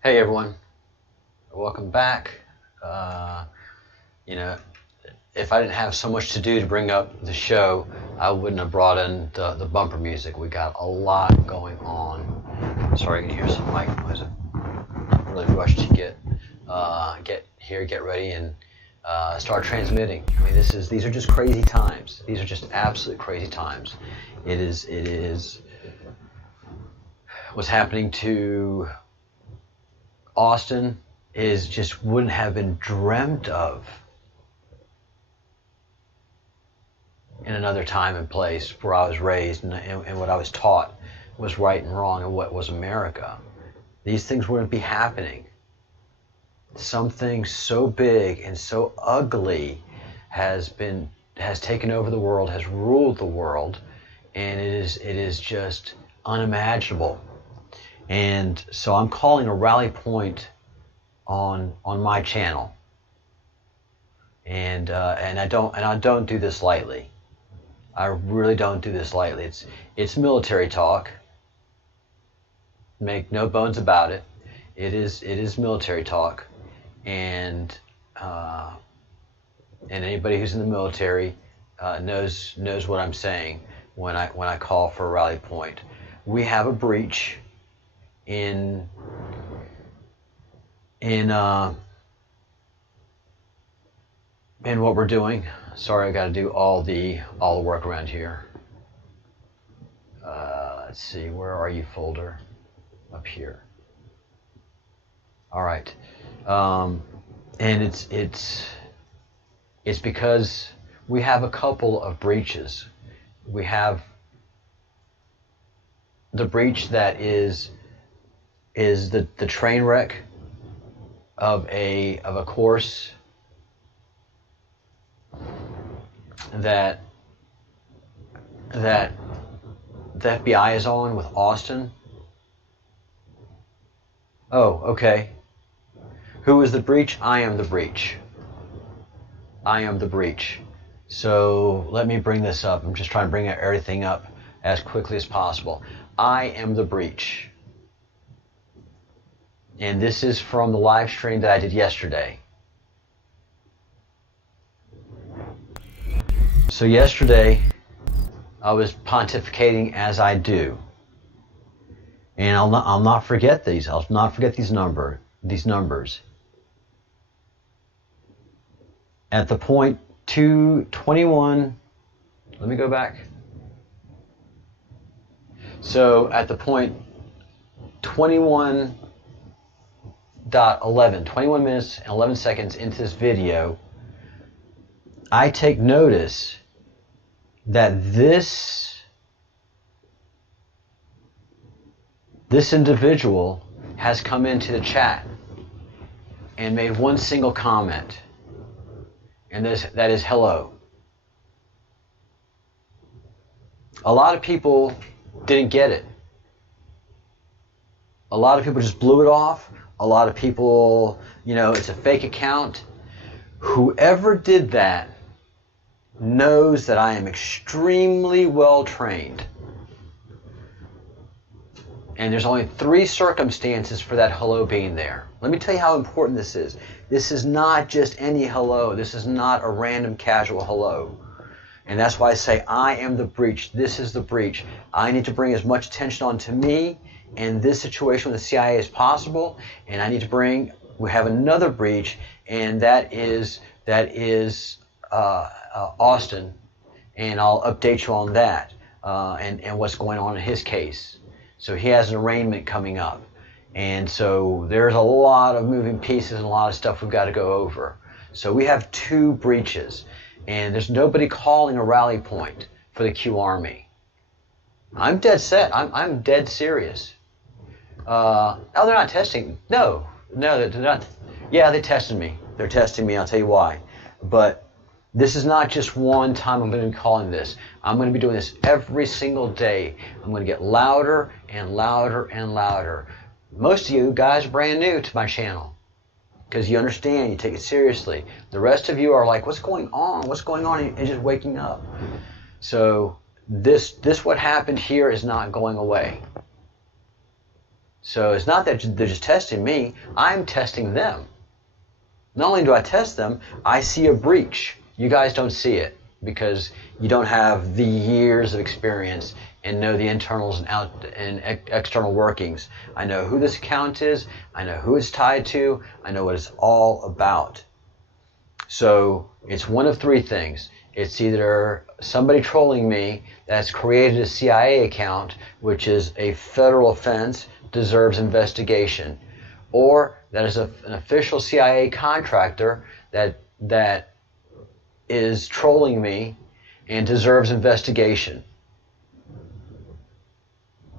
Hey everyone, welcome back. If I didn't have so much to do to bring up the show, I wouldn't have brought in the bumper music. We got a lot going on. Sorry, I can hear some mic noise. I'm really rushed to get here, get ready, and start transmitting. I mean, these are just crazy times. These are just absolute crazy times. It is what's happening to Austin just wouldn't have been dreamt of in another time and place where I was raised and what I was taught was right and wrong and what was America. These things wouldn't be happening. Something so big and so ugly has taken over the world, has ruled the world, and it is just unimaginable. And so I'm calling a rally point on my channel, and I don't do this lightly. I really don't do this lightly. It's military talk. Make no bones about it. It is military talk, and anybody who's in the military knows what I'm saying when I call for a rally point. We have a breach in what we're doing. Sorry, I got to do all the work around here. Let's see, where are you, folder? Up here. All right, and it's because we have a couple of breaches. We have the breach that is the train wreck of a course that the FBI is on with Austin. Oh, okay. Who is the breach? I am the breach. I am the breach. So let me bring this up. I'm just trying to bring everything up as quickly as possible. I am the breach. And this is from the live stream that I did yesterday. So yesterday, I was pontificating as I do. And I'll not forget these. I'll not forget these numbers. At the point 2:21, let me go back. So at the point 21 minutes and 11 seconds into this video, I take notice that this individual has come into the chat and made one single comment, and that is hello. A lot of people didn't get it. A lot of people just blew it off. A lot of people, it's a fake account. Whoever did that knows that I am extremely well trained. And there's only 3 circumstances for that hello being there. Let me tell you how important this is. This is not just any hello. This is not a random casual hello. And that's why I say I am the breach. This is the breach. I need to bring as much attention onto me and this situation with the CIA as possible. And I need to bring, we have another breach, and that is Austin. And I'll update you on that and what's going on in his case. So he has an arraignment coming up. And so there's a lot of moving pieces and a lot of stuff we've got to go over. So we have 2 breaches. And there's nobody calling a rally point for the Q Army. I'm dead set. I'm dead serious. Oh, they're not testing. No, they're not. Yeah, they tested me. They're testing me. I'll tell you why. But this is not just one time I'm going to be calling this. I'm going to be doing this every single day. I'm going to get louder and louder and louder. Most of you guys are brand new to my channel, because you understand, you take it seriously. The rest of you are like, what's going on? What's going on? And just waking up. So this what happened here is not going away. So it's not that they're just testing me. I'm testing them. Not only do I test them, I see a breach. You guys don't see it because you don't have the years of experience and know the internals and external workings. I know who this account is. I know who it's tied to. I know what it's all about. So it's one of 3 things. It's either somebody trolling me that's created a CIA account, which is a federal offense, deserves investigation, or that is an official CIA contractor that is trolling me and deserves investigation.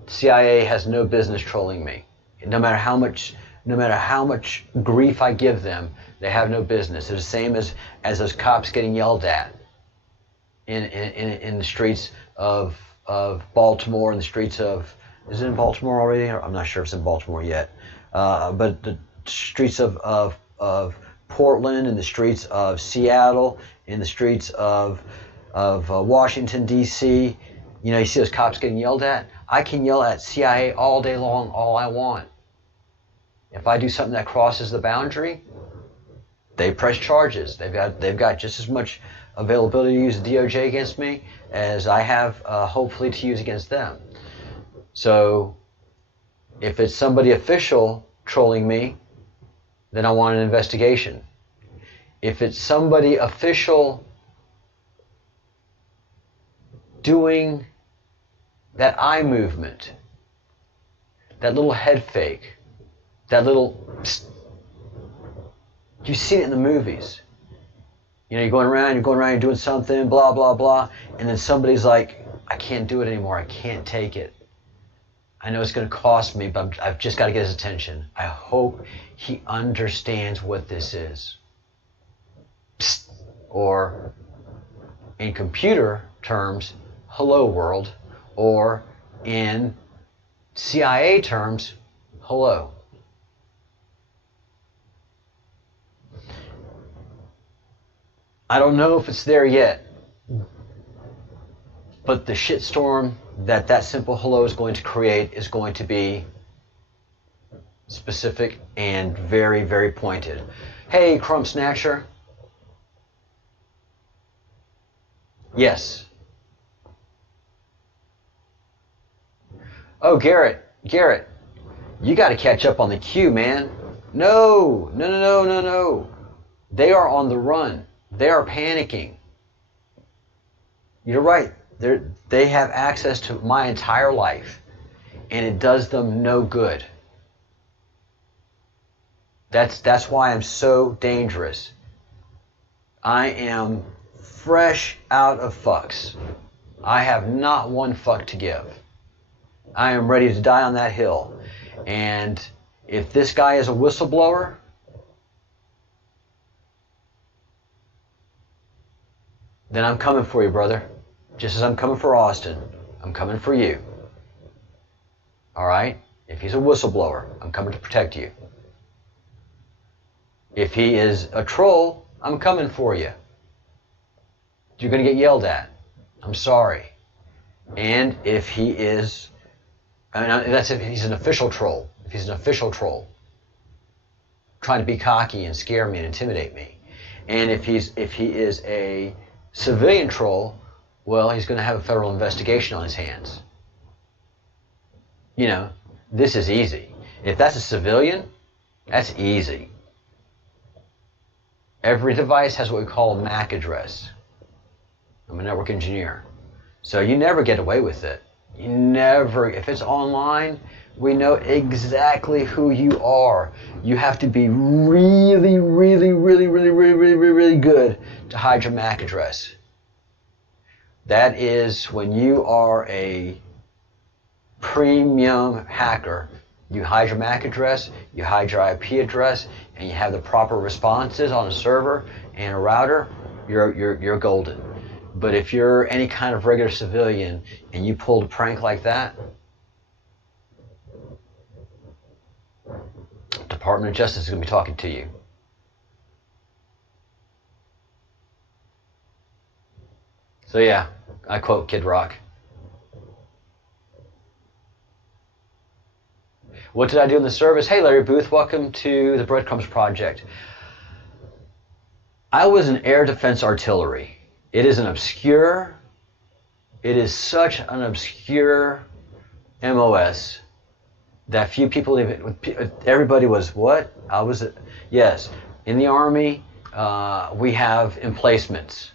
CIA has no business trolling me. No matter how much grief I give them, they have no business. It's the same as those cops getting yelled at in the streets of Baltimore, in the streets of, is it in Baltimore already? I'm not sure if it's in Baltimore yet. But the streets of Portland, in the streets of Seattle, in the streets of Washington, D.C., you know, you see those cops getting yelled at. I can yell at CIA all day long, all I want. If I do something that crosses the boundary, they press charges. They've got just as much availability to use the DOJ against me as I have, hopefully, to use against them. So if it's somebody official trolling me, then I want an investigation. If it's somebody official doing that eye movement, that little head fake, that little psst, you've seen it in the movies. You know, you're going around, you're doing something, blah, blah, blah, and then somebody's like, I can't do it anymore, I can't take it. I know it's going to cost me, but I've just got to get his attention. I hope he understands what this is. Psst. Or, in computer terms, hello world, or in CIA terms, hello. I don't know if it's there yet, but the shitstorm that simple hello is going to create is going to be specific and very, very pointed. Hey, Crumb Snatcher. Yes. Oh, Garrett, you got to catch up on the queue, man. No. They are on the run. They are panicking. You're right. They have access to my entire life, and it does them no good. That's why I'm so dangerous. I am fresh out of fucks. I have not one fuck to give. I am ready to die on that hill. And if this guy is a whistleblower, then I'm coming for you, brother. Just as I'm coming for Austin, I'm coming for you. All right? If he's a whistleblower, I'm coming to protect you. If he is a troll, I'm coming for you. You're going to get yelled at. I'm sorry. And if he is I mean, that's if he's an official troll. If he's an official troll, trying to be cocky and scare me and intimidate me. And if he is a civilian troll, well, he's going to have a federal investigation on his hands. You know, this is easy. If that's a civilian, that's easy. Every device has what we call a MAC address. I'm a network engineer. So you never get away with it. You never, if it's online, we know exactly who you are. You have to be really, really, really, really, really, really, really, really good to hide your MAC address. That is when you are a premium hacker. You hide your MAC address, you hide your IP address, and you have the proper responses on a server and a router, you're golden. But if you're any kind of regular civilian and you pulled a prank like that, Department of Justice is going to be talking to you. So yeah, I quote Kid Rock. What did I do in the service? Hey, Larry Booth, welcome to the Breadcrumbs Project. I was in Air Defense Artillery. It is such an obscure MOS that few people even, everybody was, what? Yes, in the Army, we have emplacements,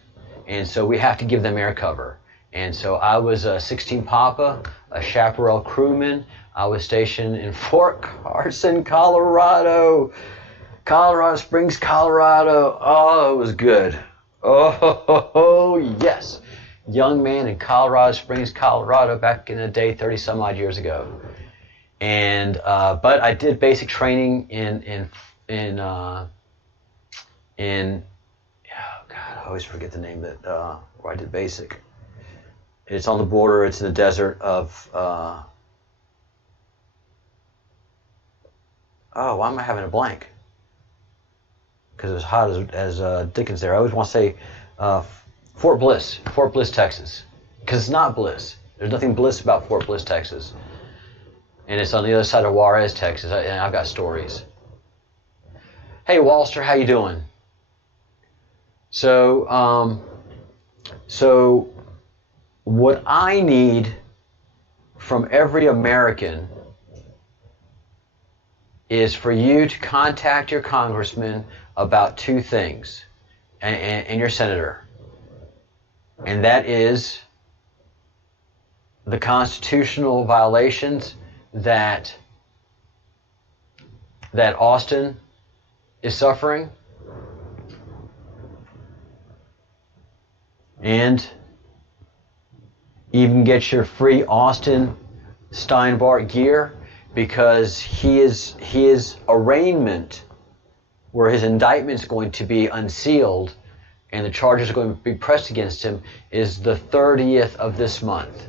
and so we have to give them air cover. And so I was a 16 Papa, a chaparral crewman. I was stationed in Fort Carson, Colorado. Colorado Springs, Colorado. Oh, it was good. Oh, yes. Young man in Colorado Springs, Colorado, back in the day, 30 some odd years ago. And but I did basic training in oh God, I always forget the name of it. Where I did basic. It's on the border. It's in the desert of. Oh, why am I having a blank? Because it was hot as Dickens there. I always want to say Fort Bliss, Texas. Because it's not Bliss. There's nothing Bliss about Fort Bliss, Texas. And it's on the other side of Juarez, Texas. And I've got stories. Hey, Walster, how you doing? So what I need from every American is for you to contact your congressman about two things, and your senator. And that is the constitutional violations that Austin is suffering, and even get your free Austin Steinbart gear, because his arraignment, where his indictment is going to be unsealed and the charges are going to be pressed against him, is the 30th of this month.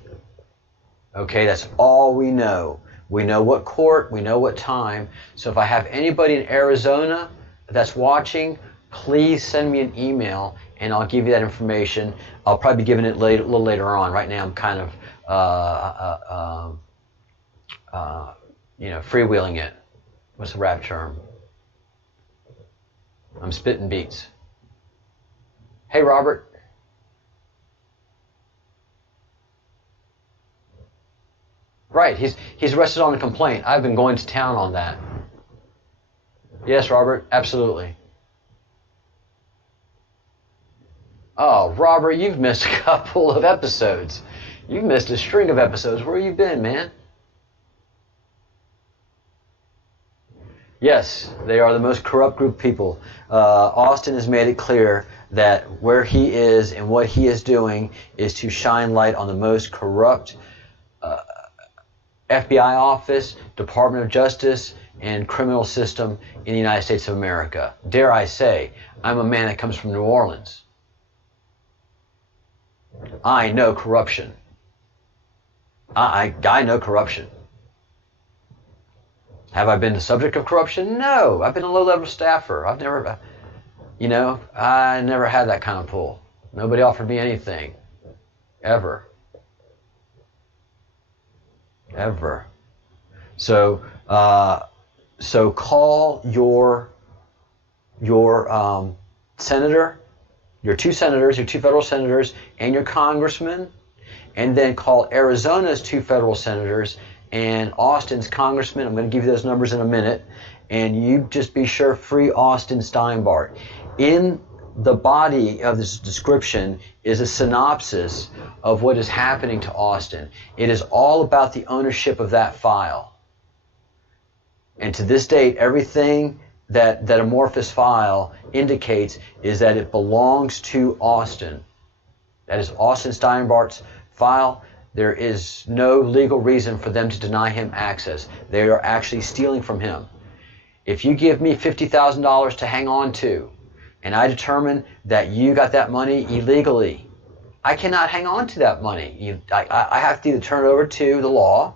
Okay, that's all we know. We know what court, we know what time. So if I have anybody in Arizona that's watching, please send me an email and I'll give you that information. I'll probably be giving it a little later on. Right now I'm kind of freewheeling it. What's the rap term? I'm spitting beats. Hey, Robert. Right, he's arrested on a complaint. I've been going to town on that. Yes, Robert, absolutely. Oh, Robert, you've missed a couple of episodes. You've missed a string of episodes. Where have you been, man? Yes, they are the most corrupt group of people. Austin has made it clear that where he is and what he is doing is to shine light on the most corrupt FBI office, Department of Justice, and criminal system in the United States of America. Dare I say, I'm a man that comes from New Orleans. I know corruption. I know corruption. Have I been the subject of corruption? No. I've been a low-level staffer. I never had that kind of pull. Nobody offered me anything. Ever. So so call your senator, your two senators, your two federal senators, and your congressman, and then call Arizona's two federal senators and Austin's congressman. I'm going to give you those numbers in a minute, and you just be sure free Austin Steinbart. In the body of this description is a synopsis of what is happening to Austin. It is all about the ownership of that file. And to this date, everything that amorphous file indicates is that it belongs to Austin. That is Austin Steinbart's file. There is no legal reason for them to deny him access. They are actually stealing from him. If you give me $50,000 to hang on to, and I determine that you got that money illegally, I cannot hang on to that money. I have to either turn it over to the law,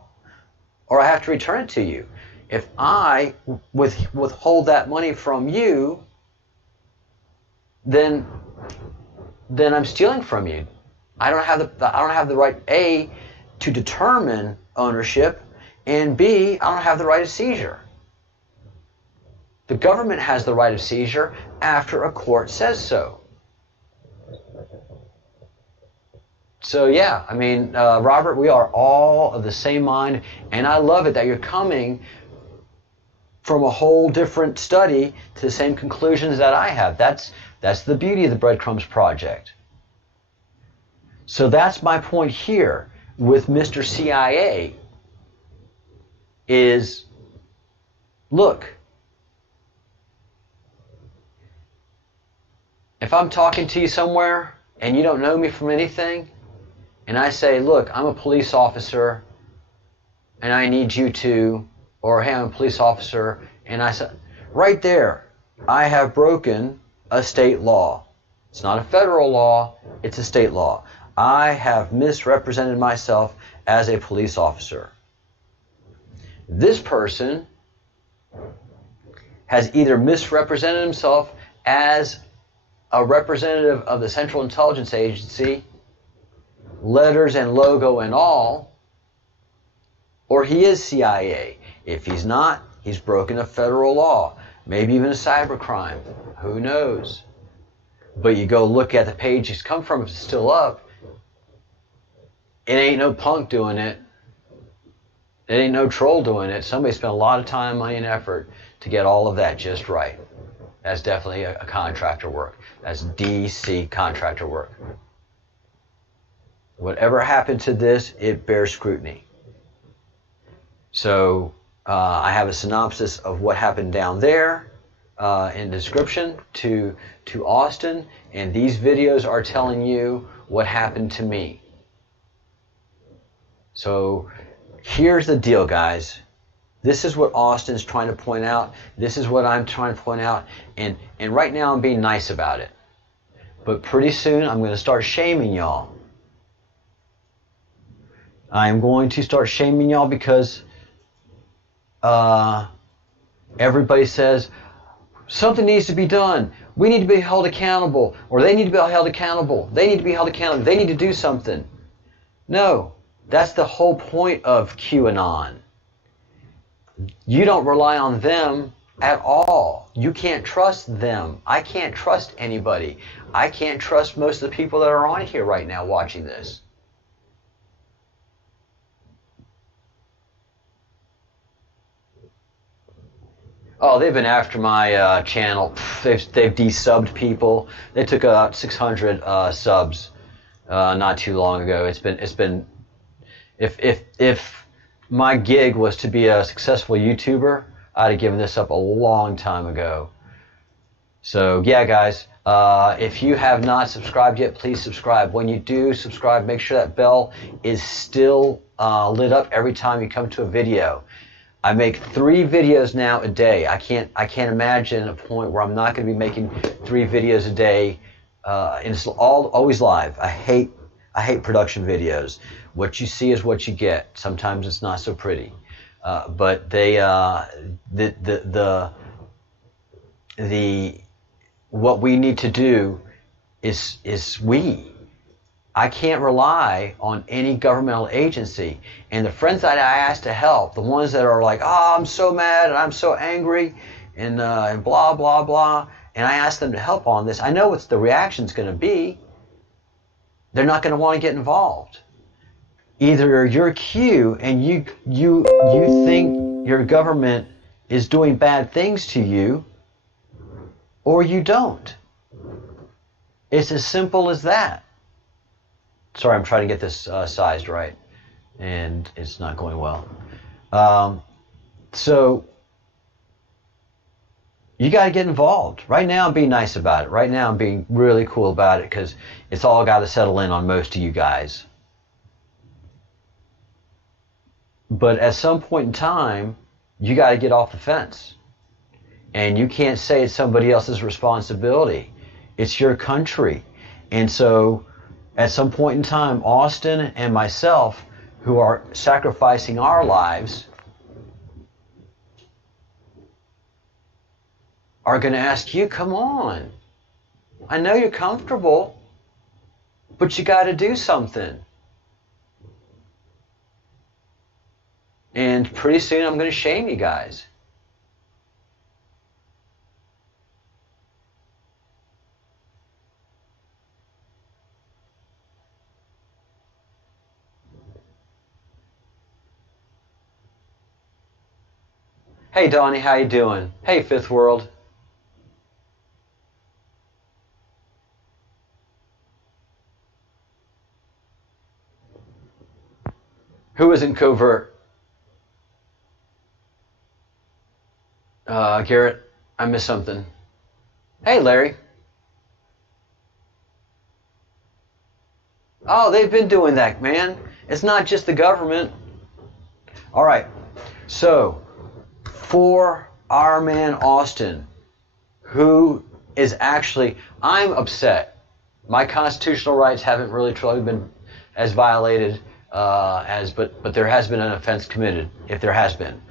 or I have to return it to you. If I withhold that money from you, then I'm stealing from you. I don't have the right, A, to determine ownership, and B, I don't have the right of seizure. The government has the right of seizure after a court says so. So yeah, I mean, Robert, we are all of the same mind, and I love it that you're coming from a whole different study to the same conclusions that I have. That's the beauty of the Breadcrumbs Project. So that's my point here with Mr. CIA is, look, if I'm talking to you somewhere and you don't know me from anything, and I say, look, I'm a police officer and I need you to, or hey, I'm a police officer, and I said, right there, I have broken a state law. It's not a federal law, it's a state law. I have misrepresented myself as a police officer. This person has either misrepresented himself as a representative of the Central Intelligence Agency, letters and logo and all, or he is CIA. If he's not, he's broken a federal law, maybe even a cybercrime. Who knows? But you go look at the page he's come from, if it's still up, it ain't no punk doing it. It ain't no troll doing it. Somebody spent a lot of time, money, and effort to get all of that just right. That's definitely a contractor work. That's DC contractor work. Whatever happened to this, it bears scrutiny. So I have a synopsis of what happened down there in the description to Austin, and these videos are telling you what happened to me. So here's the deal, guys. This is what Austin's trying to point out. This is what I'm trying to point out. And right now I'm being nice about it. But pretty soon I'm going to start shaming y'all. I'm going to start shaming y'all because everybody says something needs to be done. We need to be held accountable. Or they need to be held accountable. They need to be held accountable. They need to do something. No. That's the whole point of QAnon. You don't rely on them at all. You can't trust them. I can't trust anybody. I can't trust most of the people that are on here right now watching this. Oh, they've been after my channel. They've desubbed people. They took out 600 subs not too long ago. It's been if my gig was to be a successful YouTuber, I'd have given this up a long time ago. So yeah, guys, if you have not subscribed yet, please subscribe. When you do subscribe, make sure that bell is still lit up every time you come to a video. I make 3 videos now a day. I can't imagine a point where I'm not going to be making 3 videos a day, and it's always live. I hate production videos. What you see is what you get. Sometimes it's not so pretty, but what we need to do is I can't rely on any governmental agency. And the friends that I ask to help, the ones that are like, oh, I'm so mad and I'm so angry and blah, blah, blah, and I ask them to help on this, I know what the reaction's going to be. They're not going to want to get involved. Either you're Q and you think your government is doing bad things to you, or you don't. It's as simple as that. Sorry, I'm trying to get this sized right, and it's not going well. So you got to get involved. Right now, I'm being nice about it. Right now, I'm being really cool about it because it's all got to settle in on most of you guys. But at some point in time, you got to get off the fence. And you can't say it's somebody else's responsibility. It's your country. And so at some point in time, Austin and myself, who are sacrificing our lives, are going to ask you, come on. I know you're comfortable, but you got to do something. And pretty soon I'm going to shame you guys. Hey Donnie, how you doing? Hey Fifth World. Who isn't covert? Garrett, I missed something. Hey Larry. Oh, they've been doing that, man. It's not just the government. All right, so for our man Austin, who is actually, I'm upset. My constitutional rights haven't really truly been as violated but there has been an offense committed, if there has been.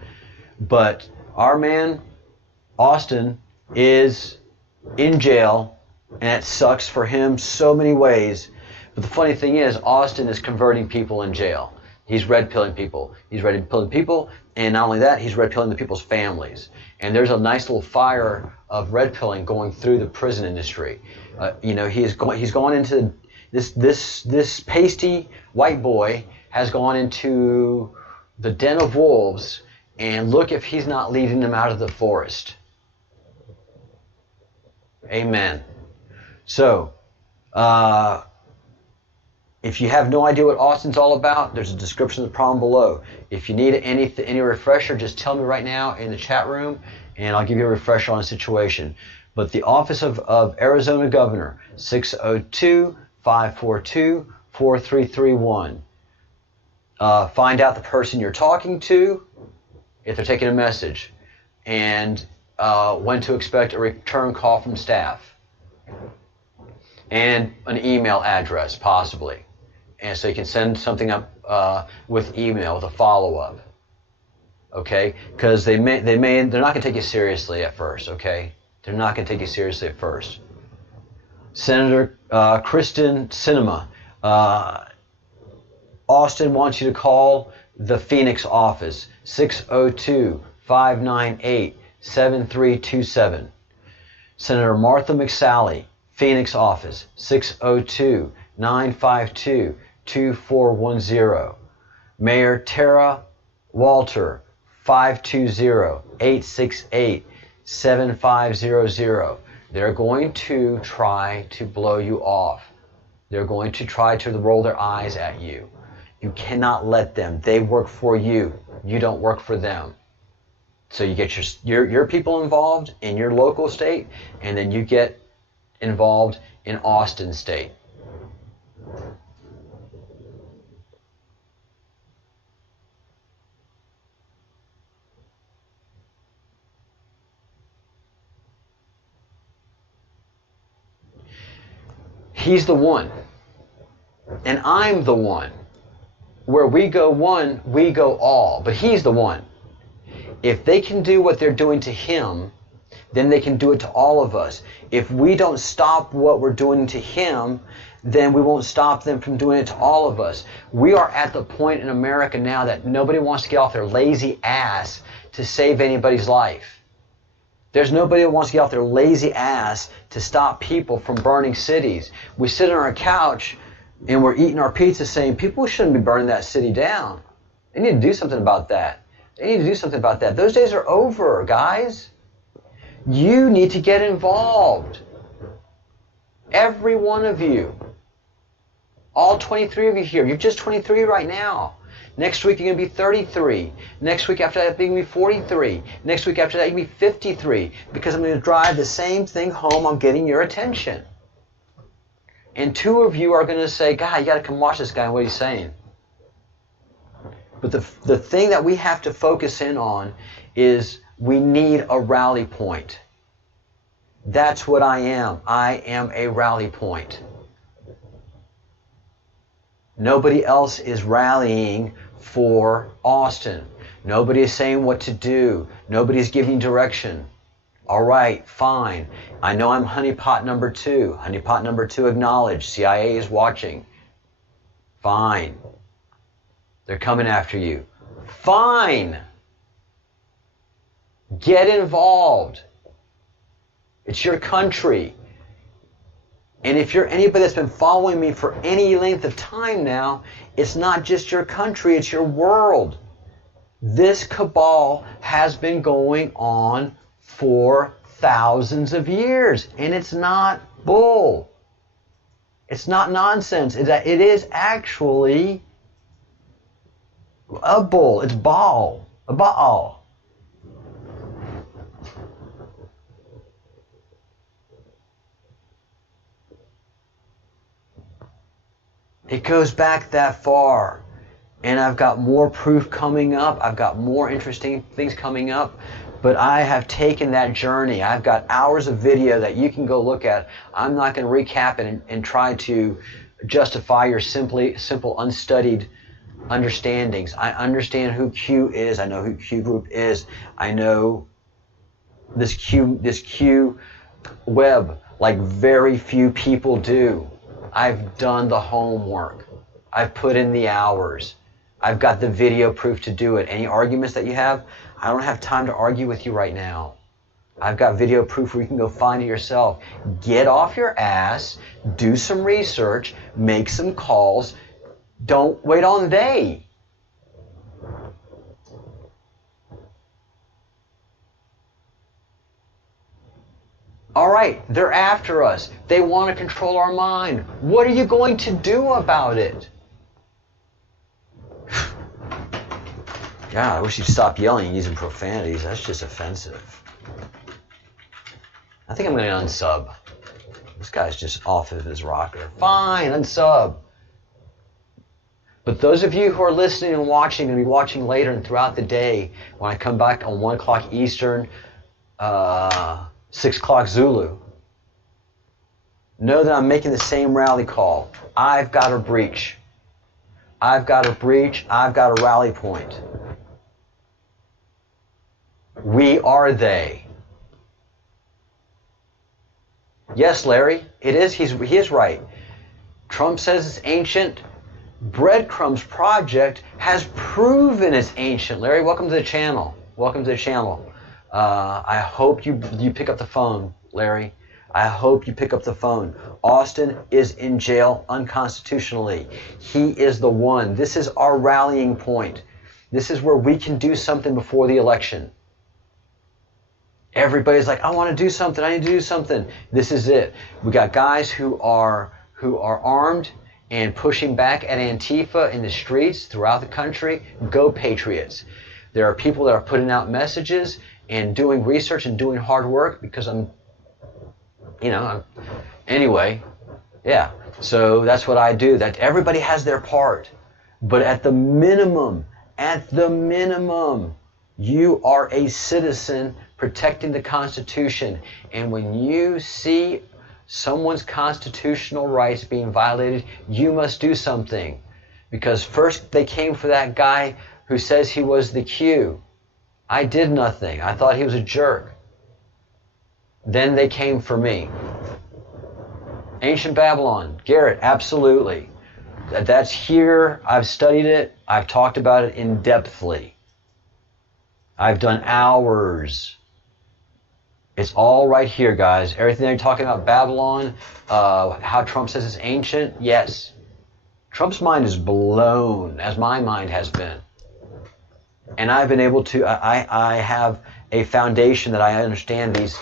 But our man Austin is in jail, and it sucks for him so many ways. But the funny thing is, Austin is converting people in jail. He's red-pilling people. He's red-pilling people, and not only that, he's red-pilling the people's families. And there's a nice little fire of red-pilling going through the prison industry. He's gone into this pasty white boy has gone into the den of wolves, and look if he's not leading them out of the forest. Amen. So, if you have no idea what Austin's all about, there's a description of the problem below. If you need any refresher, just tell me right now in the chat room, and I'll give you a refresher on the situation. But the Office of Arizona Governor, 602-542-4331. Find out the person you're talking to, if they're taking a message, and when to expect a return call from staff, and an email address possibly. And so you can send something up with email, with a follow-up, okay? Because they're not going to take you seriously at first, okay? They're not going to take you seriously at first. Senator Kristen Sinema, Austin wants you to call the Phoenix office, 602-598-7327. Senator Martha McSally, Phoenix office, 602-952-2410. Mayor Tara Walter, 520-868-7500. They're going to try to blow you off. They're going to try to roll their eyes at you. You cannot let them. They work for you. You don't work for them. So you get your people involved in your local state, and then you get involved in Austin state. He's the one, and I'm the one. Where we go one, we go all. But he's the one. If they can do what they're doing to him, then they can do it to all of us. If we don't stop what we're doing to him, then we won't stop them from doing it to all of us. We are at the point in America now that nobody wants to get off their lazy ass to save anybody's life. There's nobody that wants to get off their lazy ass to stop people from burning cities. We sit on our couch and we're eating our pizza saying people shouldn't be burning that city down. They need to do something about that. They need to do something about that. Those days are over, guys. You need to get involved. Every one of you. All 23 of you here. You're just 23 right now. Next week you're going to be 33. Next week after that you're going to be 43. Next week after that you're going to be 53. Because I'm going to drive the same thing home on getting your attention. And 2 of you are going to say, God, you got to come watch this guy and what he's saying. But the thing that we have to focus in on is we need a rally point. That's what I am. I am a rally point. Nobody else is rallying for Austin. Nobody is saying what to do. Nobody is giving direction. All right, fine. I know I'm honeypot number 2. Honeypot number 2 acknowledged. CIA is watching. Fine. They're coming after you. Fine. Get involved. It's your country. And if you're anybody that's been following me for any length of time now, it's not just your country, it's your world. This cabal has been going on for thousands of years, and it's not bull. It's not nonsense. It is actually a bull. It's Baal. A Baal. It goes back that far. And I've got more proof coming up. I've got more interesting things coming up. But I have taken that journey. I've got hours of video that you can go look at. I'm not going to recap it and try to justify your simple unstudied understandings. I understand who Q is. I know who Q group is. I know this Q web like very few people do. I've done the homework. I've put in the hours. I've got the video proof to do it. Any arguments that you have, I don't have time to argue with you right now. I've got video proof where you can go find it yourself. Get off your ass, do some research, make some calls. Don't wait on they. All right, they're after us. They want to control our mind. What are you going to do about it? God, I wish you'd stop yelling and using profanities. That's just offensive. I think I'm going to unsub. This guy's just off of his rocker. Fine, unsub. But those of you who are listening and watching, and be watching later and throughout the day, when I come back on 1 o'clock Eastern, 6 o'clock Zulu, know that I'm making the same rally call. I've got a breach. I've got a breach. I've got a rally point. We are they. Yes, Larry, it is. He is right. Trump says it's ancient. Breadcrumbs Project has proven it's ancient. Larry, welcome to the channel. Welcome to the channel. I hope you pick up the phone, Larry. I hope you pick up the phone. Austin is in jail unconstitutionally. He is the one. This is our rallying point. This is where we can do something before the election. Everybody's like, I want to do something. I need to do something. This is it. We got guys who are armed and pushing back at Antifa in the streets throughout the country. Go Patriots. There are people that are putting out messages and doing research and doing hard work because anyway, yeah. So that's what I do. That everybody has their part. But at the minimum, you are a citizen protecting the Constitution. And when you see someone's constitutional rights being violated, you must do something. Because first they came for that guy who says he was the Q. I did nothing. I thought he was a jerk. Then they came for me. Ancient Babylon. Garrett, absolutely. That's here. I've studied it. I've talked about it in depthly. I've done hours. It's all right here, guys. Everything they're talking about Babylon, how Trump says it's ancient, yes. Trump's mind is blown, as my mind has been. And I've been able to, I have a foundation that I understand these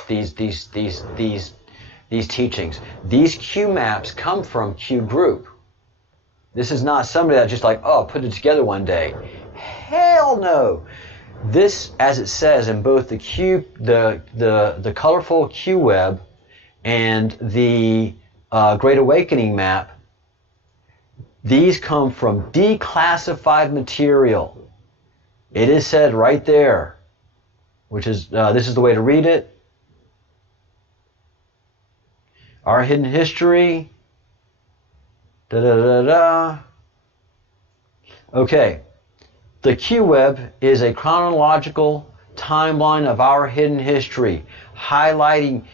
teachings. These Q maps come from Q group. This is not somebody that just like, oh, put it together one day. Hell no. This, as it says in both the Q, the colorful Q web and the Great Awakening map, these come from declassified material. It is said right there, which is, this is the way to read it. Our hidden history. Okay. The Q-Web is a chronological timeline of our hidden history, highlighting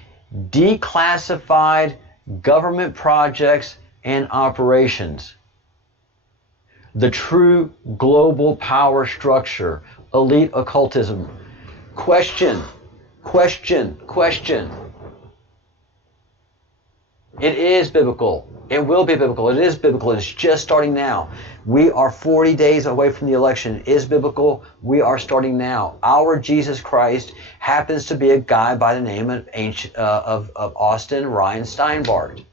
declassified government projects and operations. The true global power structure, elite occultism. Question. It is biblical. It will be biblical. It is biblical. It's just starting now. We are 40 days away from the election. It is biblical. We are starting now. Our Jesus Christ happens to be a guy by the name of Austin Ryan Steinbart.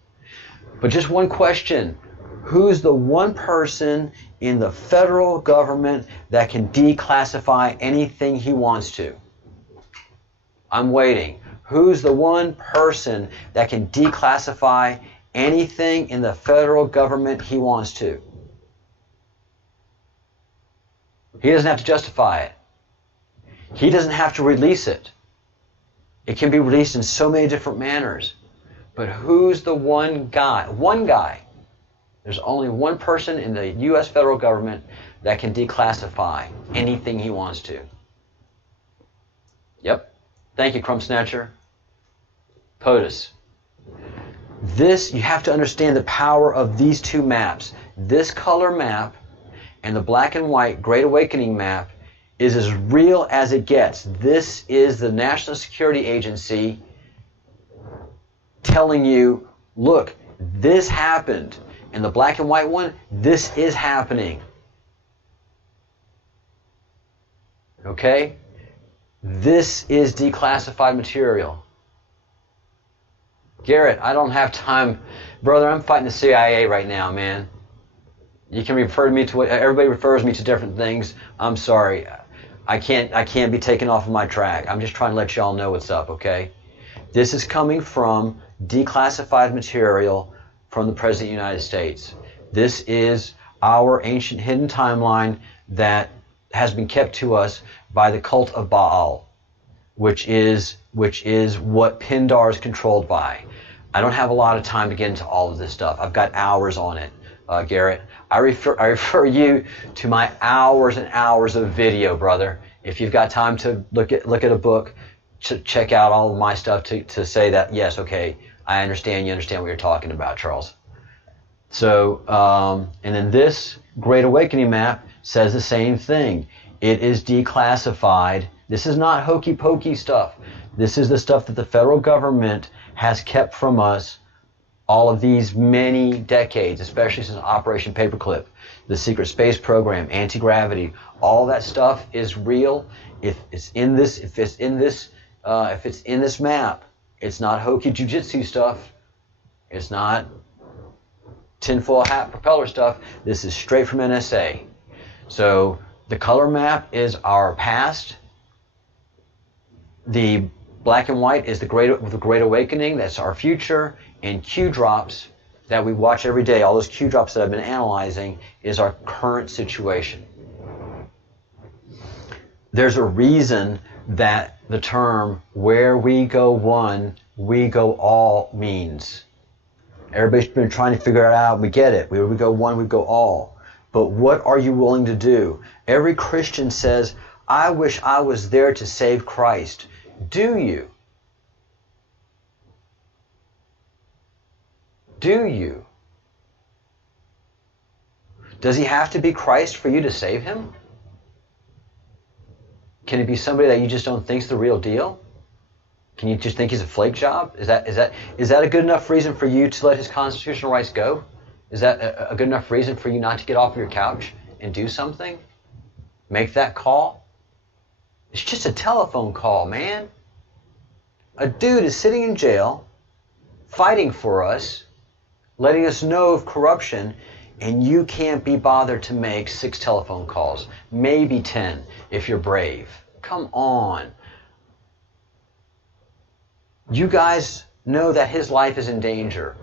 But just one question. Who's the one person in the federal government that can declassify anything he wants to? I'm waiting. Who's the one person that can declassify anything in the federal government he wants to? He doesn't have to justify it. He doesn't have to release it. It can be released in so many different manners. But who's the one guy? One guy. There's only one person in the U.S. federal government that can declassify anything he wants to. Yep. Thank you, Crumb Snatcher. POTUS. This, you have to understand the power of these two maps. This color map and the black and white Great Awakening map is as real as it gets. This is the National Security Agency telling you, look, this happened. And the black and white one, this is happening. Okay? This is declassified material. Garrett, I don't have time. Brother, I'm fighting the CIA right now, man. You can refer me to what everybody refers me to different things. I'm sorry. I can't be taken off of my track. I'm just trying to let y'all know what's up, okay? This is coming from declassified material from the President of the United States. This is our ancient hidden timeline that has been kept to us by the cult of Baal, which is what Pindar is controlled by. I don't have a lot of time to get into all of this stuff. I've got hours on it, Garrett. I refer you to my hours and hours of video, brother. If you've got time to look at a book, check out all of my stuff to say that, yes, okay, I understand, you understand what you're talking about, Charles. So, and then this Great Awakening map says the same thing. It is declassified. This is not hokey pokey stuff. This is the stuff that the federal government has kept from us all of these many decades, especially since Operation Paperclip, the secret space program, anti-gravity, all that stuff is real. If it's in this map, it's not hokey jujitsu stuff. It's not tinfoil hat propeller stuff. This is straight from NSA. So the color map is our past. The black and white is the Great Awakening. That's our future. And Q drops that we watch every day, all those Q drops that I've been analyzing, is our current situation. There's a reason that the term "where we go one, we go all" means. Everybody's been trying to figure it out. We get it. Where we go one, we go all. But what are you willing to do? Every Christian says, I wish I was there to save Christ. Do you? Do you? Does he have to be Christ for you to save him? Can it be somebody that you just don't think is the real deal? Can you just think he's a flake job? Is that a good enough reason for you to let his constitutional rights go? Is that a good enough reason for you not to get off your couch and do something? Make that call? It's just a telephone call, man. A dude is sitting in jail, fighting for us, letting us know of corruption, and you can't be bothered to make 6 telephone calls, maybe 10 if you're brave. Come on. You guys know that his life is in danger.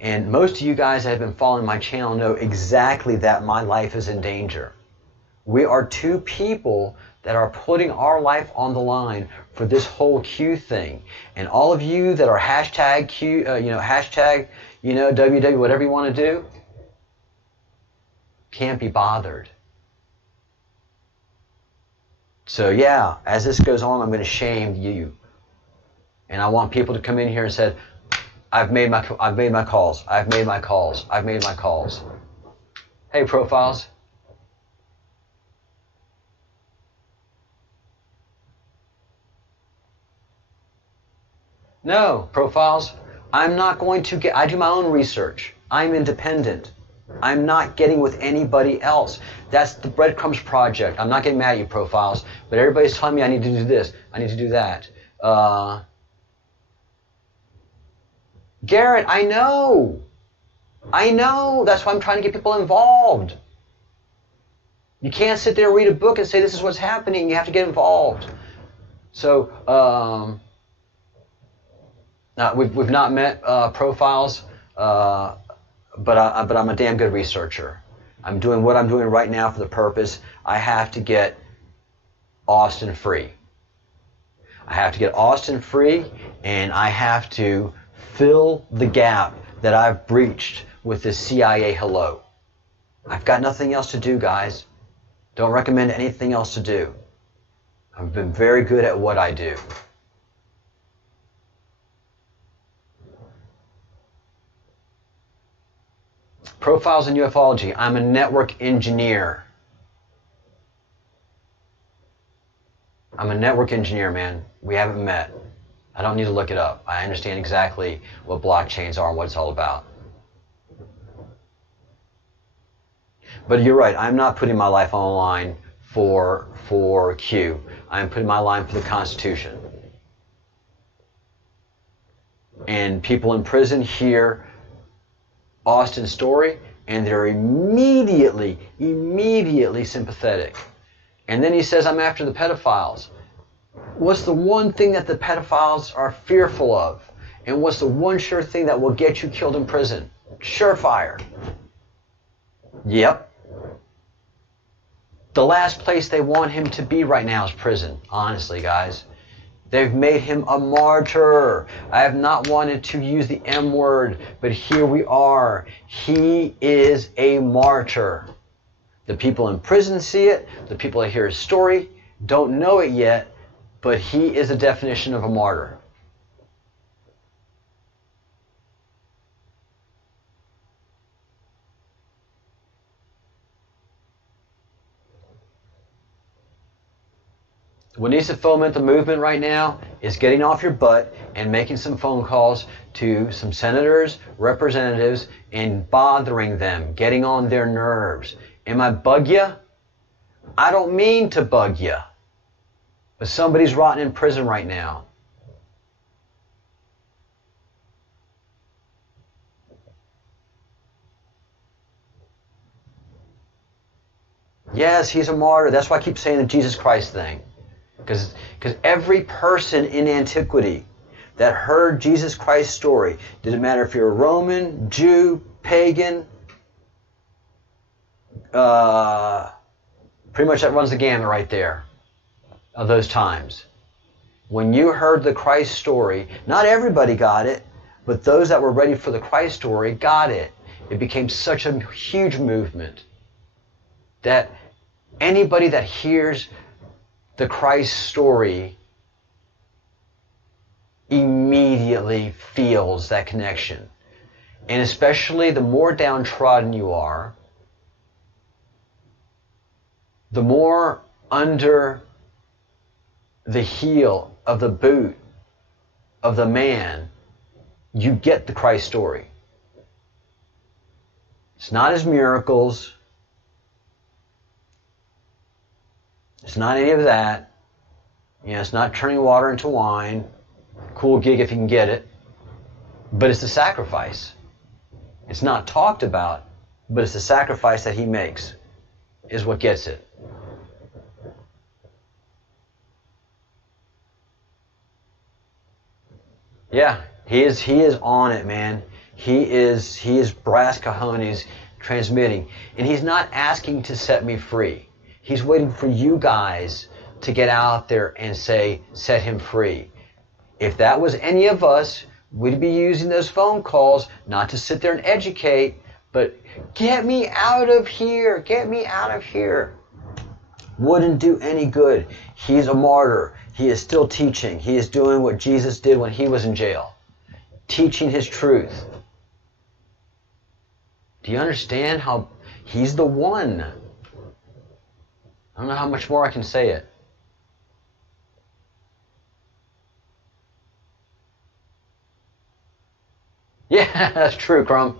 And most of you guys that have been following my channel know exactly that my life is in danger. We are 2 people that are putting our life on the line for this whole Q thing. And all of you that are hashtag Q, WW, whatever you want to do, can't be bothered. So yeah, as this goes on, I'm going to shame you. And I want people to come in here and say, I've made my calls. Hey, profiles. No, profiles. I'm not going to I do my own research. I'm independent. I'm not getting with anybody else. That's the Breadcrumbs Project. I'm not getting mad at you, profiles, but everybody's telling me I need to do this, I need to do that. Garrett, I know. That's why I'm trying to get people involved. You can't sit there and read a book and say this is what's happening. You have to get involved. So, we've not met profiles, but I'm a damn good researcher. I'm doing what I'm doing right now for the purpose. I have to get Austin free. I have to get Austin free, and I have to fill the gap that I've breached with this CIA hello. I've got nothing else to do, guys. Don't recommend anything else to do. I've been very good at what I do. Profiles in ufology. I'm a network engineer. I'm a network engineer, man. We haven't met. I don't need to look it up. I understand exactly what blockchains are and what it's all about. But you're right. I'm not putting my life on the line for Q. I'm putting my line for the Constitution. And people in prison hear Austin's story, and they're immediately sympathetic. And then he says, I'm after the pedophiles. What's the one thing that the pedophiles are fearful of? And what's the one sure thing that will get you killed in prison? Surefire. Yep. The last place they want him to be right now is prison, honestly, guys. They've made him a martyr. I have not wanted to use the M word, but here we are. He is a martyr. The people in prison see it. The people that hear his story don't know it yet, but he is a definition of a martyr. What needs to foment the movement right now is getting off your butt and making some phone calls to some senators, representatives, and bothering them, getting on their nerves. Am I bug ya? I don't mean to bug ya. But somebody's rotting in prison right now. Yes, he's a martyr. That's why I keep saying the Jesus Christ thing. Because every person in antiquity that heard Jesus Christ's story, didn't matter if you're a Roman, Jew, pagan, pretty much that runs the gamut right there of those times. When you heard the Christ story, not everybody got it, but those that were ready for the Christ story got it. It became such a huge movement that anybody that hears the Christ story immediately feels that connection. And especially the more downtrodden you are, the more under the heel of the boot of the man you get the Christ story. It's not his miracles. It's not any of that. You know, it's not turning water into wine. Cool gig if you can get it. But it's the sacrifice. It's not talked about, but it's the sacrifice that he makes is what gets it. Yeah, he is on it, man. He is brass cojones transmitting. And he's not asking to set me free. He's waiting for you guys to get out there and say, set him free. If that was any of us, we'd be using those phone calls not to sit there and educate, but get me out of here, get me out of here. Wouldn't do any good. He's a martyr. He is still teaching. He is doing what Jesus did when he was in jail. Teaching his truth. Do you understand how he's the one? I don't know how much more I can say it. Yeah, that's true, Crumb.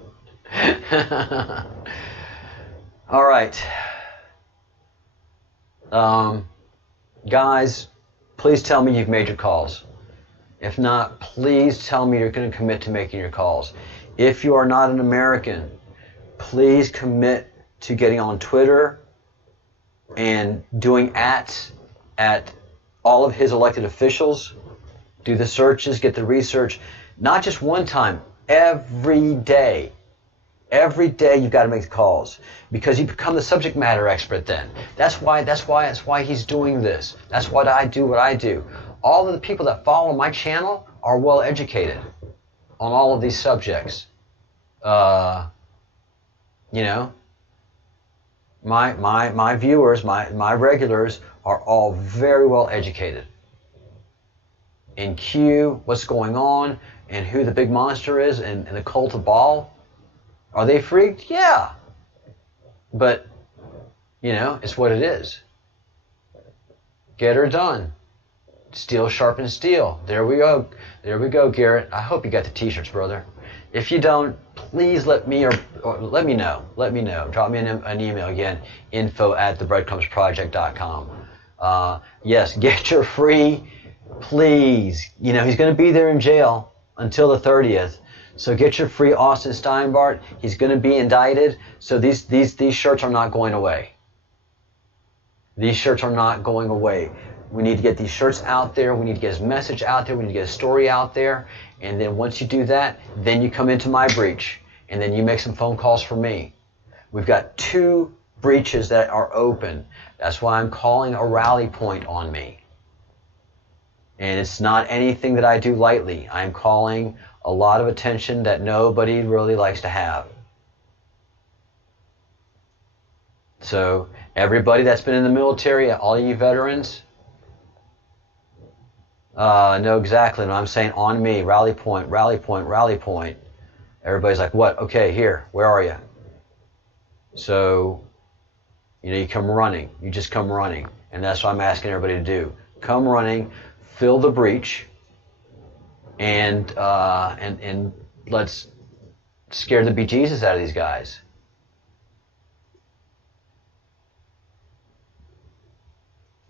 All right. Guys, please tell me you've made your calls. If not, please tell me you're going to commit to making your calls. If you are not an American, please commit to getting on Twitter and doing at all of his elected officials. Do the searches, get the research. Not just one time, every day. Every day you've got to make the calls because you become the subject matter expert then. That's why he's doing this. That's why I do what I do. All of the people that follow my channel are well educated on all of these subjects. You know, my viewers, my regulars are all very well educated in Q, what's going on, and who the big monster is, and the cult of Baal. Are they freaked? Yeah. But, you know, it's what it is. Get her done. Steel sharpens steel. There we go. There we go, Garrett. I hope you got the t-shirts, brother. If you don't, please let me or let me know. Let me know. Drop me an email again, info@thebreadcrumbsproject.com. Yes, get your free, please. You know, he's going to be there in jail until the 30th. So get your free Austin Steinbart. He's going to be indicted. So these shirts are not going away. These shirts are not going away. We need to get these shirts out there. We need to get his message out there. We need to get his story out there. And then once you do that, then you come into my breach. And then you make some phone calls for me. We've got 2 breaches that are open. That's why I'm calling a rally point on me. And it's not anything that I do lightly. I'm calling a lot of attention that nobody really likes to have. So everybody that's been in the military, all you veterans, know exactly what I'm saying on me. Rally point, rally point, rally point. Everybody's like, what? Okay, here. Where are you? So, you know, you come running. You just come running. And that's what I'm asking everybody to do. Come running, fill the breach, and let's scare the bejesus out of these guys.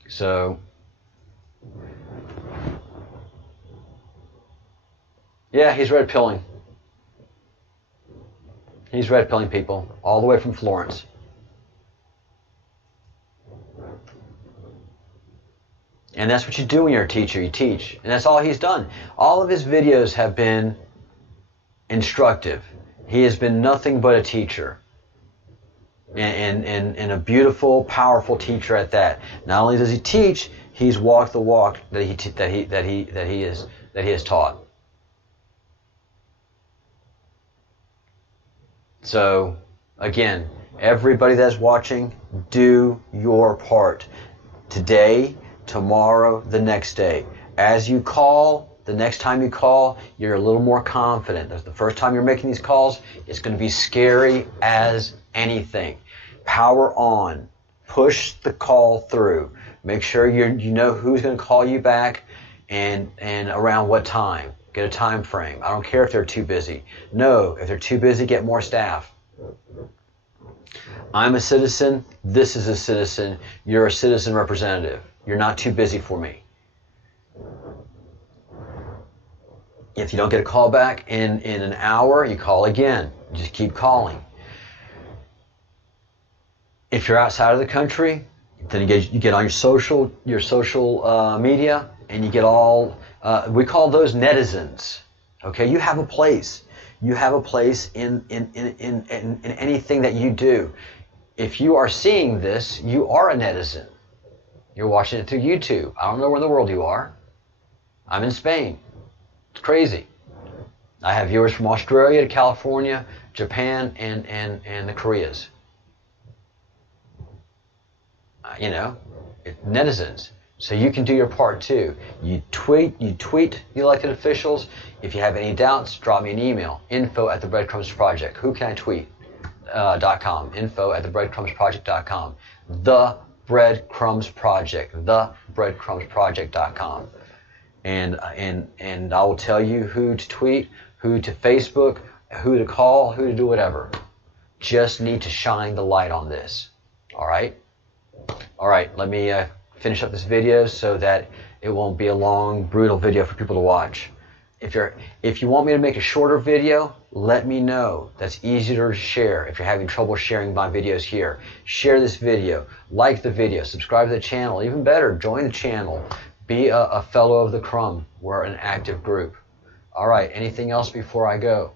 So, yeah, he's red pilling. He's red pilling people all the way from Florence. And that's what you do when you're a teacher. You teach. And that's all he's done. All of his videos have been instructive. He has been nothing but a teacher. And a beautiful, powerful teacher at that. Not only does he teach, he's walked the walk that he has taught. So, again, everybody that's watching, do your part. Today, tomorrow, the next day. As you call, The next time you call, you're a little more confident. The first time you're making these calls, it's going to be scary as anything. Power on. Push the call through. Make sure you know who's going to call you back and around what time. Get a time frame. I don't care if they're too busy. No, if they're too busy, get more staff. I'm a citizen. This is a citizen. You're a citizen representative. You're not too busy for me. If you don't get a call back in an hour, you call again. You just keep calling. If you're outside of the country, then you get on your social media, and you get all, we call those netizens. Okay, you have a place. You have a place in anything that you do. If you are seeing this, you are a netizen. You're watching it through YouTube. I don't know where in the world you are. I'm in Spain. It's crazy. I have viewers from Australia to California, Japan, and the Koreas. Netizens. So you can do your part too. You tweet the elected officials. If you have any doubts, drop me an email. info@thebreadcrumbsproject. Who can I tweet? .com. info@thebreadcrumbsproject.com. The Breadcrumbs Project. thebreadcrumbsproject.com. And I will tell you who to tweet, who to Facebook, who to call, who to do whatever. Just need to shine the light on this. All right? All right, let me finish up this video so that it won't be a long, brutal video for people to watch. If you want me to make a shorter video, let me know. That's easier to share if you're having trouble sharing my videos here. Share this video, like the video, subscribe to the channel. Even better, join the channel. Be a fellow of the crumb. We're an active group. All right, anything else before I go?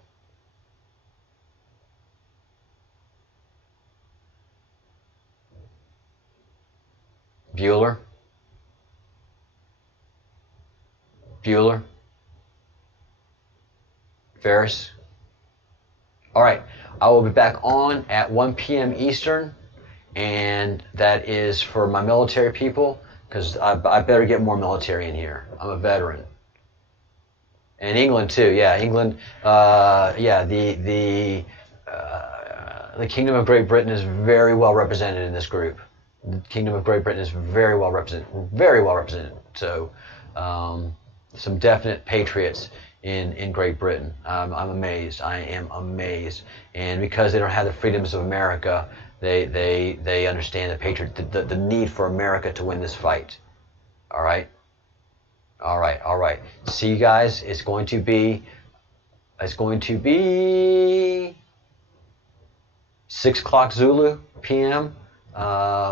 Bueller? Ferris? All right, I will be back on at 1 p.m. Eastern, and that is for my military people, because I better get more military in here. I'm a veteran. And England too, yeah, England, the Kingdom of Great Britain is very well represented in this group. The Kingdom of Great Britain is very well represented. So, some definite patriots in Great Britain. I'm amazed. I am amazed. And because they don't have the freedoms of America, they understand the need for America to win this fight. All right? All right. See you guys. It's going to be 6 o'clock Zulu PM,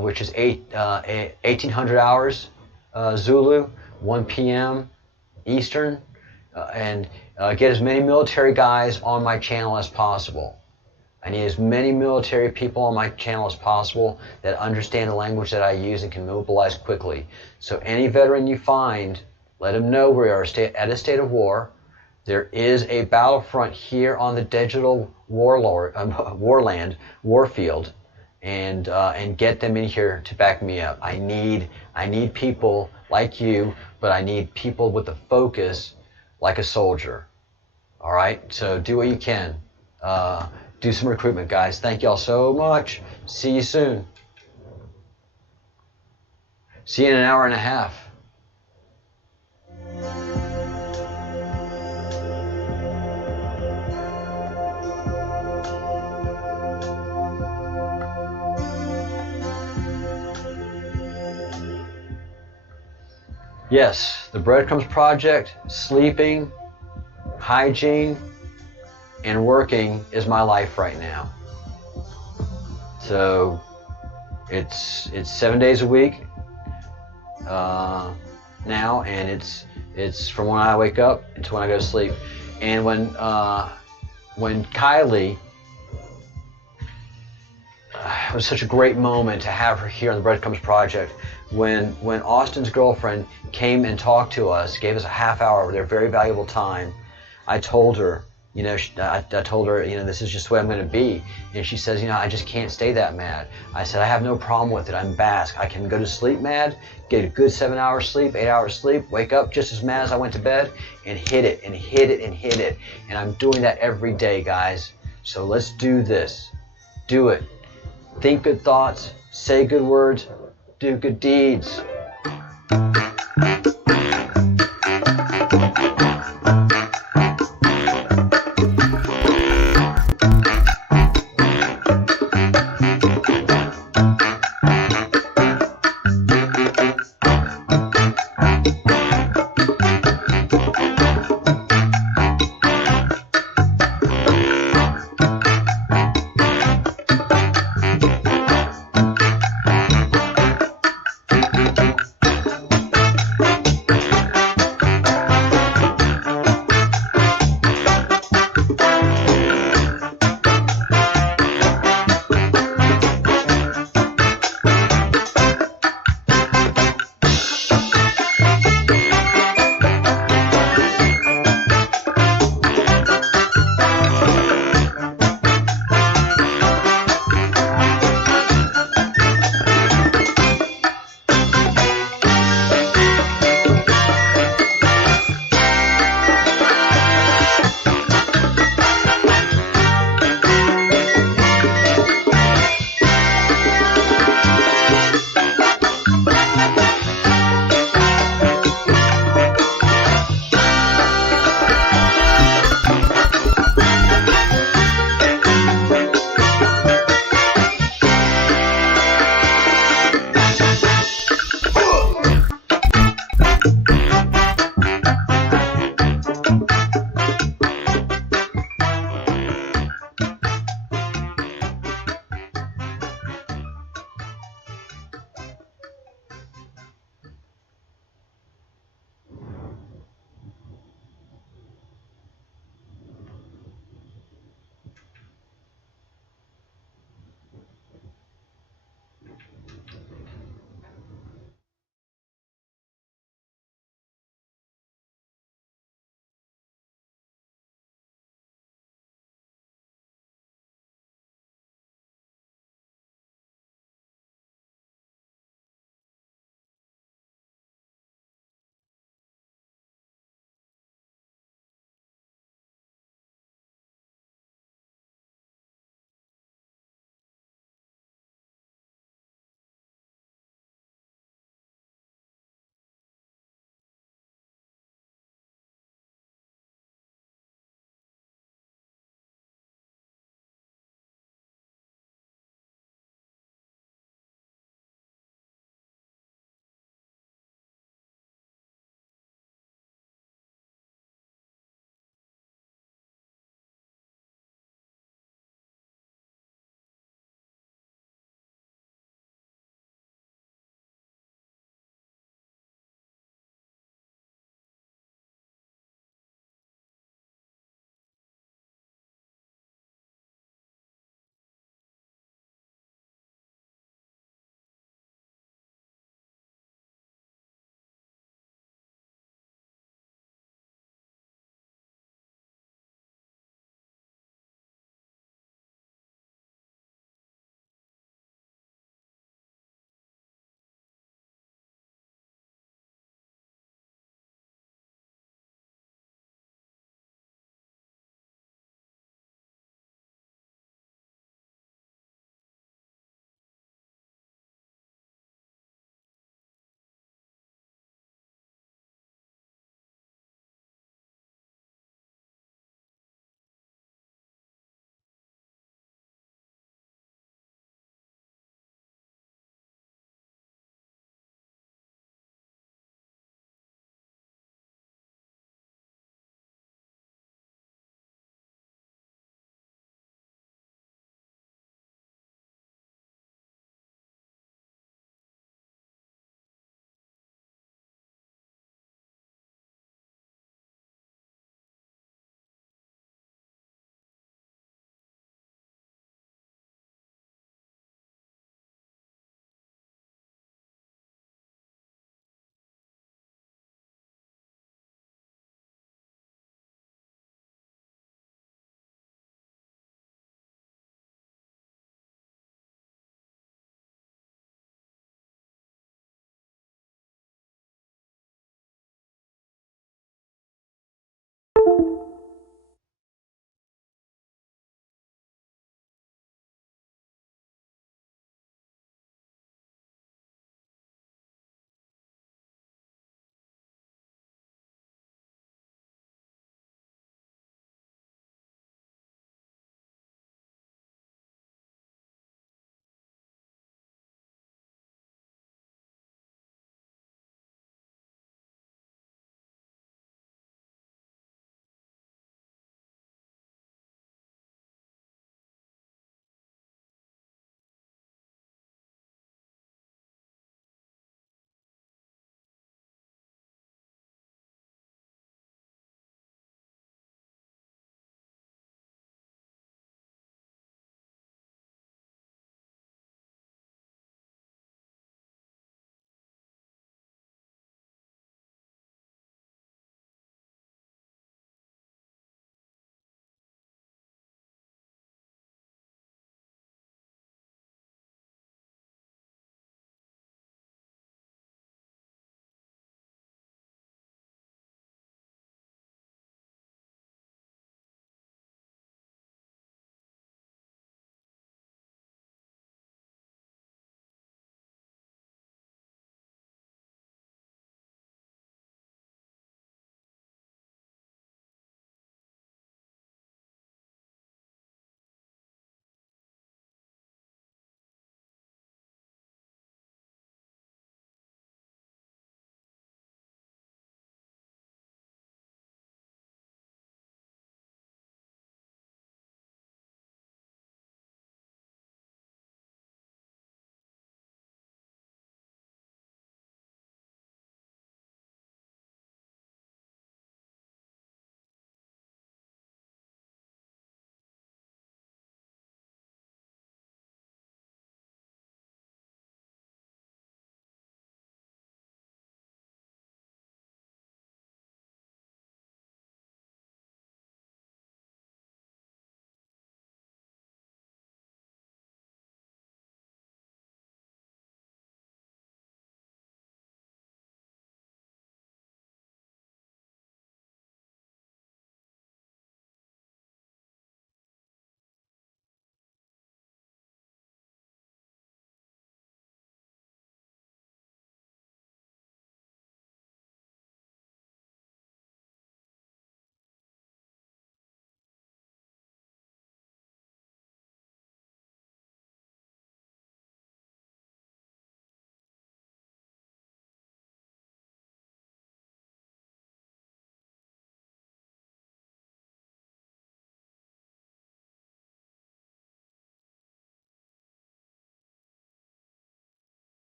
which is 1800 hours Zulu, 1 p.m. Eastern, and get as many military guys on my channel as possible. I need as many military people on my channel as possible that understand the language that I use and can mobilize quickly. So any veteran you find, let them know we are at a state of war. There is a battlefront here on the digital warfield, and get them in here to back me up. I need people like you, but I need people with the focus like a soldier. All right, so do what you can. Do some recruitment, guys. Thank y'all so much. See you soon. See you in an hour and a half. Yes, the Breadcrumbs Project, sleeping, hygiene, and working is my life right now. So it's 7 days a week now, and it's from when I wake up until when I go to sleep. And when Kylie, it was such a great moment to have her here on the Breadcrumbs Project. When Austin's girlfriend came and talked to us, gave us a half hour of their very valuable time, I told her You know, I told her, you know, this is just the way I'm going to be. And she says, you know, I just can't stay that mad. I said, I have no problem with it. I'm Basque. I can go to sleep mad, get a good 7 hours sleep, 8 hours sleep, wake up just as mad as I went to bed, and hit it, and hit it, and hit it. And I'm doing that every day, guys. So let's do this. Do it. Think good thoughts, say good words, do good deeds.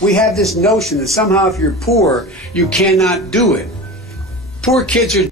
We have this notion that somehow if you're poor, you cannot do it. Poor kids are